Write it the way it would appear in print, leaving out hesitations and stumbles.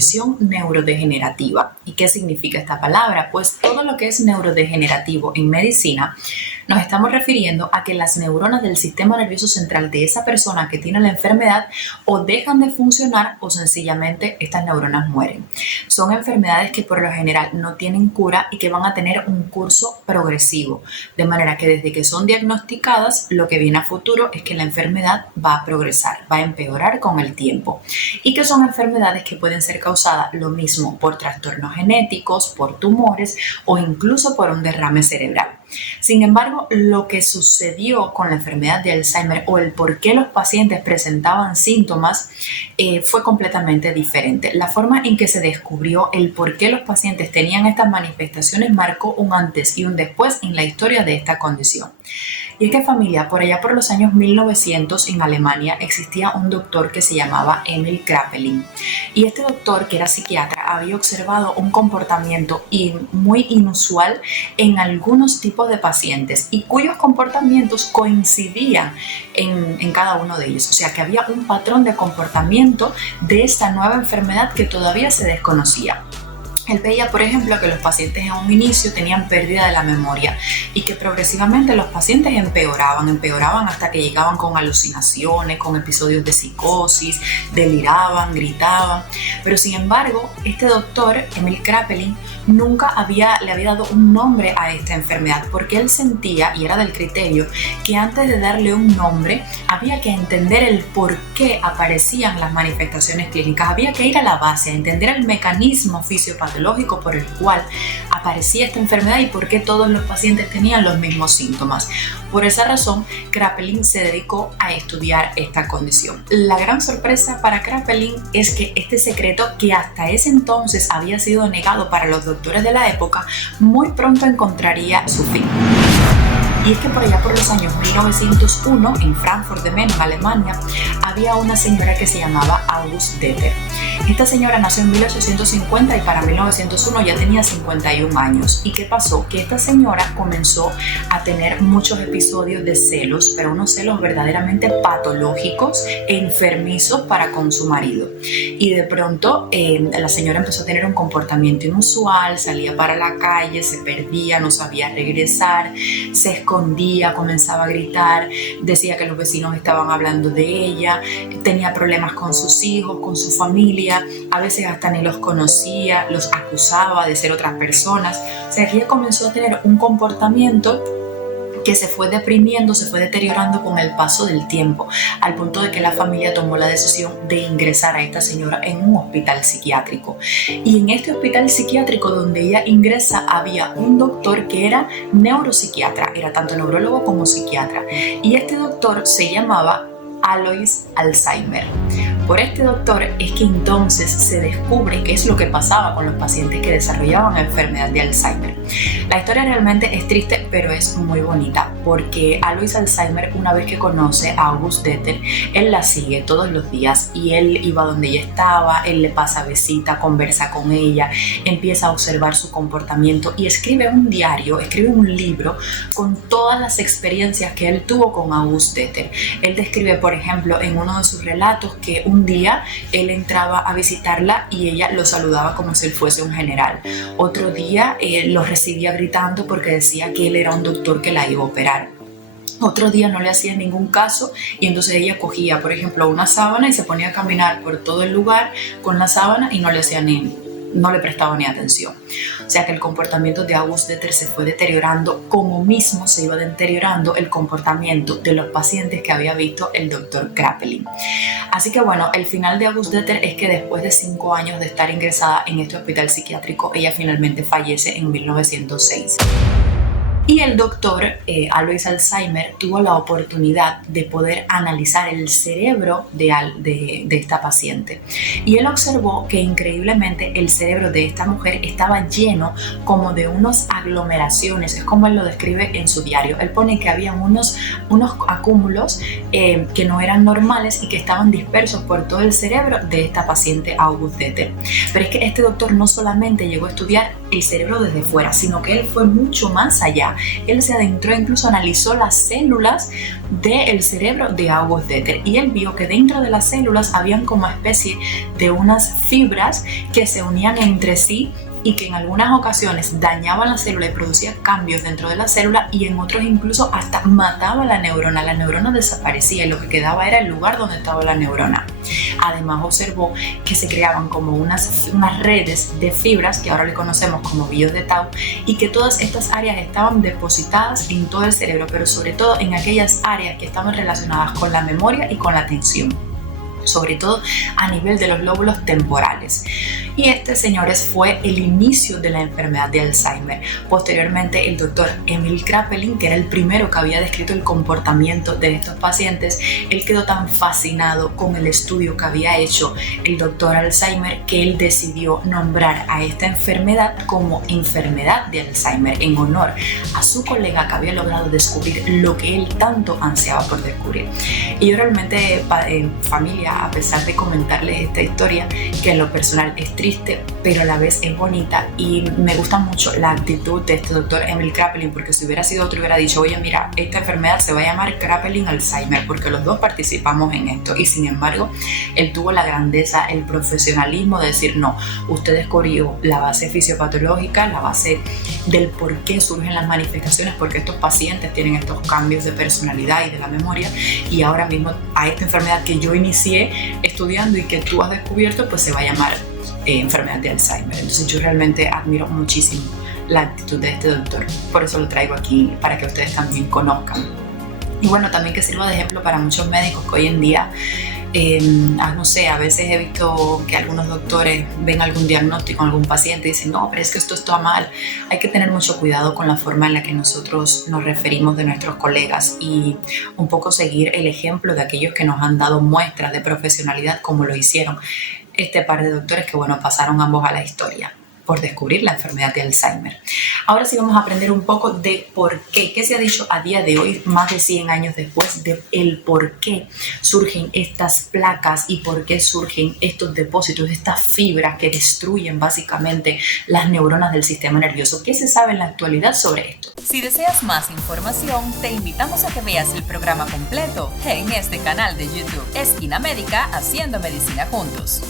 condición neurodegenerativa. ¿Y qué significa esta palabra? Pues todo lo que es neurodegenerativo en medicina nos estamos refiriendo a que las neuronas del sistema nervioso central de esa persona que tiene la enfermedad o dejan de funcionar o sencillamente estas neuronas mueren. Son enfermedades que por lo general no tienen cura y que van a tener un curso progresivo, de manera que desde que son diagnosticadas, lo que viene a futuro es que la enfermedad va a progresar, va a empeorar con el tiempo, y que son enfermedades que pueden ser causadas lo mismo por trastornos genéticos, por tumores o incluso por un derrame cerebral. Sin embargo, lo que sucedió con la enfermedad de Alzheimer o el por qué los pacientes presentaban síntomas fue completamente diferente. La forma en que se descubrió el por qué los pacientes tenían estas manifestaciones marcó un antes y un después en la historia de esta condición. Y es que, familia, por allá por los años 1900 en Alemania existía un doctor que se llamaba Emil Kraepelin. Y este doctor, que era psiquiatra, había observado un comportamiento muy inusual en algunos tipos de pacientes y cuyos comportamientos coincidían en cada uno de ellos. O sea, que había un patrón de comportamiento de esta nueva enfermedad que todavía se desconocía. Él veía, por ejemplo, que los pacientes en un inicio tenían pérdida de la memoria y que progresivamente los pacientes empeoraban hasta que llegaban con alucinaciones, con episodios de psicosis, deliraban, gritaban. Pero sin embargo, este doctor, Emil Kraepelin, nunca le había dado un nombre a esta enfermedad porque él sentía, y era del criterio, que antes de darle un nombre había que entender el por qué aparecían las manifestaciones clínicas, había que ir a la base, a entender el mecanismo fisiopatológico por el cual aparecía esta enfermedad y por qué todos los pacientes tenían los mismos síntomas. Por esa razón, Kraepelin se dedicó a estudiar esta condición. La gran sorpresa para Kraepelin es que este secreto, que hasta ese entonces había sido negado para los doctores de la época, muy pronto encontraría su fin. Y es que por allá por los años 1901, en Frankfurt de Main, Alemania, había una señora que se llamaba August Deter. Esta señora nació en 1850 y para 1901 ya tenía 51 años. ¿Y qué pasó? Que esta señora comenzó a tener muchos episodios de celos, pero unos celos verdaderamente patológicos e enfermizos para con su marido. Y de pronto la señora empezó a tener un comportamiento inusual, salía para la calle, se perdía, no sabía regresar, se escondía, comenzaba a gritar, decía que los vecinos estaban hablando de ella, tenía problemas con sus hijos, con su familia, a veces hasta ni los conocía, los acusaba de ser otras personas. O sea, que ella comenzó a tener un comportamiento que se fue deprimiendo, se fue deteriorando con el paso del tiempo, al punto de que la familia tomó la decisión de ingresar a esta señora en un hospital psiquiátrico. Y en este hospital psiquiátrico donde ella ingresa había un doctor que era neuropsiquiatra, era tanto neurólogo como psiquiatra, y este doctor se llamaba Alois Alzheimer. Por este doctor es que entonces se descubre qué es lo que pasaba con los pacientes que desarrollaban la enfermedad de Alzheimer. La historia realmente es triste, pero es muy bonita, porque Alois Alzheimer, una vez que conoce a August Deter, él la sigue todos los días y él iba donde ella estaba, él le pasa visita, conversa con ella, empieza a observar su comportamiento y escribe un diario, escribe un libro con todas las experiencias que él tuvo con August Deter. Él describe, por ejemplo, en uno de sus relatos que un día él entraba a visitarla y ella lo saludaba como si él fuese un general. Otro día lo recibía gritando porque decía que él era un doctor que la iba a operar. Otro día no le hacía ningún caso y entonces ella cogía, por ejemplo, una sábana y se ponía a caminar por todo el lugar con la sábana y no le prestaba ni atención. O sea que el comportamiento de August Deter se fue deteriorando, como mismo se iba deteriorando el comportamiento de los pacientes que había visto el doctor Kraepelin. Así que bueno, el final de August Deter es que después de 5 años de estar ingresada en este hospital psiquiátrico, ella finalmente fallece en 1906. Y el doctor Alois Alzheimer tuvo la oportunidad de poder analizar el cerebro de esta paciente. Y él observó que increíblemente el cerebro de esta mujer estaba lleno como de unas aglomeraciones, es como él lo describe en su diario. Él pone que había unos acúmulos que no eran normales y que estaban dispersos por todo el cerebro de esta paciente August Deter. Pero es que este doctor no solamente llegó a estudiar el cerebro desde fuera, sino que él fue mucho más allá él se adentró, incluso analizó las células del cerebro de August Deter y él vio que dentro de las células habían como especie de unas fibras que se unían entre sí y que en algunas ocasiones dañaban la célula y producían cambios dentro de la célula, y en otros incluso hasta mataba la neurona desaparecía y lo que quedaba era el lugar donde estaba la neurona. Además observó que se creaban como unas redes de fibras que ahora le conocemos como vías de Tau, y que todas estas áreas estaban depositadas en todo el cerebro, pero sobre todo en aquellas áreas que estaban relacionadas con la memoria y con la atención, sobre todo a nivel de los lóbulos temporales. Y este, señores, fue el inicio de la enfermedad de Alzheimer. Posteriormente, el doctor Emil Kraepelin, que era el primero que había descrito el comportamiento de estos pacientes, él quedó tan fascinado con el estudio que había hecho el doctor Alzheimer que él decidió nombrar a esta enfermedad como enfermedad de Alzheimer, en honor a su colega que había logrado descubrir lo que él tanto ansiaba por descubrir. Y yo realmente, familia, a pesar de comentarles esta historia, que en lo personal es triste, pero a la vez es bonita, y me gusta mucho la actitud de este doctor Emil Kraepelin, porque si hubiera sido otro hubiera dicho, oye, mira, esta enfermedad se va a llamar Kraepelin Alzheimer, porque los dos participamos en esto. Y sin embargo, él tuvo la grandeza, el profesionalismo de decir, no, usted descubrió la base fisiopatológica, la base del por qué surgen las manifestaciones, porque estos pacientes tienen estos cambios de personalidad y de la memoria, y ahora mismo a esta enfermedad que yo inicié estudiando y que tú has descubierto, pues se va a llamar enfermedad de Alzheimer. Entonces yo realmente admiro muchísimo la actitud de este doctor, por eso lo traigo aquí para que ustedes también conozcan, y bueno, también que sirva de ejemplo para muchos médicos que hoy en día no sé, a veces he visto que algunos doctores ven algún diagnóstico en algún paciente y dicen, no, pero es que esto está mal. Hay que tener mucho cuidado con la forma en la que nosotros nos referimos de nuestros colegas y un poco seguir el ejemplo de aquellos que nos han dado muestras de profesionalidad, como lo hicieron este par de doctores que, bueno, pasaron ambos a la historia por descubrir la enfermedad de Alzheimer. Ahora sí vamos a aprender un poco de por qué se ha dicho a día de hoy, más de 100 años después, de el por qué surgen estas placas y por qué surgen estos depósitos, estas fibras que destruyen básicamente las neuronas del sistema nervioso. ¿Qué se sabe en la actualidad sobre esto? Si deseas más información, te invitamos a que veas el programa completo en este canal de YouTube, Esquina Médica, Haciendo Medicina Juntos.